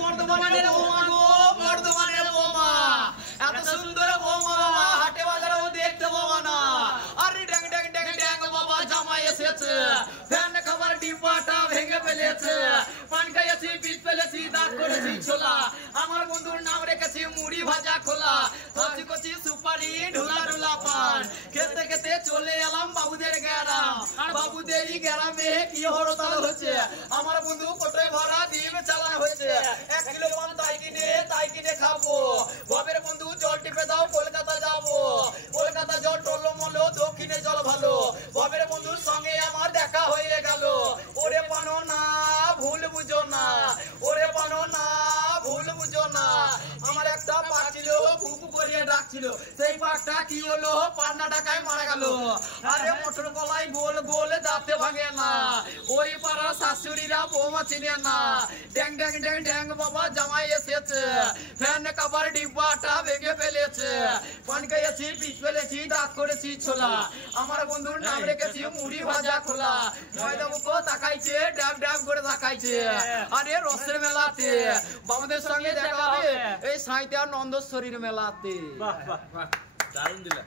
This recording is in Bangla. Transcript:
বর্ধমানের বৌমা গো, বর্ধমানের বৌমা, এত সুন্দর বৌমা হাটে বাজারেও দেখতে পাবো না। আরে ড্যাং ড্যাং ড্যাং ড্যাং বাবা জামাই এসেছে, ফ্যান খাবার ডিব্বাটা ভেঙে ফেলেছে, পান খাইয়েছি, পিঠ ফেলেছি, দাঁত করেছি ছোলা, আমার বন্ধুর নাম রেখেছি মুড়ি ভাজা খোলা, কচি কচি সুপারি ঢোলা ঢোলা পান, খেতে খেতে চলে এলাম বাবুদের গ্রাম। আর বাবুদের গ্রামে কি হরতাল হচ্ছে, আমার বন্ধু কোটোয় ভরা ডিম চালানো হয়েছে, 1 কিলো পান তাই কিনে খাবো। বাবের বন্ধু জল টিপে দাও, কলকাতা যাবো, কলকাতা জল টলমলো, দক্ষিণে জল ভালো, বাবের বন্ধুর সঙ্গে আমার দেখা হয়ে গেল। ওরে পানো না ভুল বুঝো না, ওরে পানো না ভুল বুঝো না, আমার একটা পাক ছিল খুব করিয়ে ডাকছিল, সেই পাকটা কি হলো, পান্না টাকায় মারা গেল। আরে মোটর কলাই গোল গোল যাতে ভাঙে না, ওই পাড়ার শাশুড়িরা বৌমা চিনে না। ড্যাং ড্যাং ড্যাং ড্যাং বাবা জামাই এসেছে, ফ্যান কাবার ডিব্বাটা ভেঙে ফেলেছে, পান খাইয়েছি, পিঠ ফেলেছি, দাঁত করেছি ছোলা, আমার বন্ধুর নাম রেখেছি মুড়ি ভাজা খোলা। ময়দা মুখো তাকাইছে, ড্যাব ড্যাব করে তাকাইছে। আরে রসের মেলাতে বাবাদের সঙ্গে দেখা হবে এই সাঁইতে আর নন্দস্বরীর মেলাতে। বাহ বাহ বাহ, দারুণ দিলা।